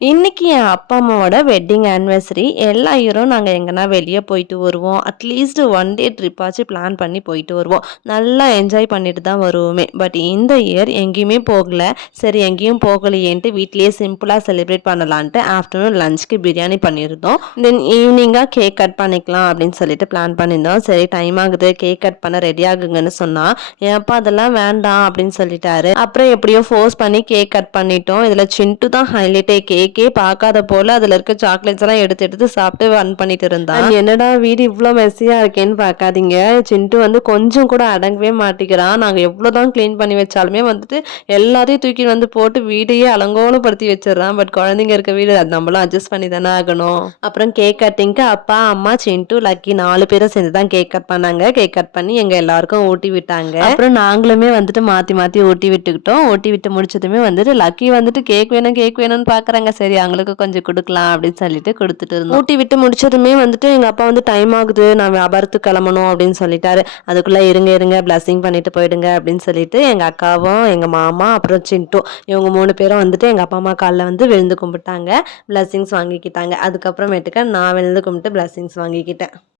இன்னைக்கு என் அப்பா அம்மாவோட வெட்டிங் ஆனிவர்சரி. எல்லா இயரும் நாங்க எங்கன்னா வெளிய போயிட்டு வருவோம். அட்லீஸ்ட் ஒன் டே ட்ரிப்பாச்சு பிளான் பண்ணி போயிட்டு வருவோம். நல்லா என்ஜாய் பண்ணிட்டு தான் வருவோமே. பட் இந்த இயர் எங்கேயுமே போகல. சரி எங்கேயும் போகலையேன்ட்டு வீட்லயே சிம்பிளா செலிப்ரேட் பண்ணலான்ட்டு ஆஃப்டர்நூன் லஞ்ச்க்கு பிரியாணி பண்ணியிருந்தோம். தென் ஈவினிங்கா கேக் கட் பண்ணிக்கலாம் அப்படின்னு சொல்லிட்டு பிளான் பண்ணியிருந்தோம். சரி டைம் ஆகுது, கேக் கட் பண்ண ரெடி ஆகுங்கன்னு சொன்னா, என் அப்பா அதெல்லாம் வேண்டாம் அப்படின்னு சொல்லிட்டாரு. அப்புறம் எப்படியோ ஃபோர்ஸ் பண்ணி கேக் கட் பண்ணிட்டோம். இதுல சிண்டு தான் ஹைலைட்டே. கேக்கே பார்க்காத போல அதுல இருக்க சாக்லேட்ஸ் எல்லாம் எடுத்து எடுத்து சாப்பிட்டு ஃபன் பண்ணிட்டு இருந்தான். என்னடா வீடு இவ்ளோ மெஸ்ஸியா இருக்கேன்னு பார்க்காதீங்க. சிண்டு வந்து கொஞ்சம் கூட அடங்கவே மாட்டேங்கிறான். நாங்க எவ்வளவுதான் கிளீன் பண்ணி வச்சாலுமே வந்துட்டு எல்லாத்தையும் தூக்கி வந்து போட்டு வீடையே அலங்கோலப்படுத்தி வச்சிடறான். பட் குழந்தைங்க இருக்க வீடு அது நம்மளும் அட்ஜஸ்ட் பண்ணி தானே ஆகணும். அப்புறம் கேக் கட்டிங்க்கு அப்பா அம்மா சிண்டு லக்கி 4 பேரும் சேர்ந்து தான் கேக் கட் பண்ணாங்க. கேக் கட் பண்ணி எங்க எல்லாருக்கும் ஊட்டி விட்டாங்க. அப்புறம் நாங்களுமே வந்துட்டு மாத்தி மாத்தி ஊட்டி விட்டுக்கிட்டோம். ஊட்டி விட்டு முடிச்சதுமே வந்துட்டு லக்கி வந்துட்டு கேக் வேணும்னு பாக்குறாங்க. சரி அவங்களுக்கு கொஞ்சம் குடுக்கலாம் அப்படின்னு சொல்லிட்டு குடுத்துட்டு இருந்தோம். ஊட்டி விட்டு முடிச்சதுமே வந்துட்டு எங்க அப்பா வந்து டைம் ஆகுது, நான் வியாபாரத்துக்கு கிளம்பணும் அப்படின்னு சொல்லிட்டாரு. அதுக்குள்ள இருங்க பிளஸிங் பண்ணிட்டு போயிடுங்க அப்படின்னு சொல்லிட்டு எங்க அக்காவும் எங்க மாமா அப்புறம் சிண்டு இவங்க 3 பேரும் வந்துட்டு எங்க அப்பா அம்மா காலில் வந்து விழுந்து கும்பிட்டாங்க. பிளஸிங்ஸ் வாங்கிக்கிட்டாங்க. அதுக்கப்புறமேட்டுக்க நான் விழுந்து கும்பிட்டு பிளஸிங்ஸ் வாங்கிக்கிட்டேன்.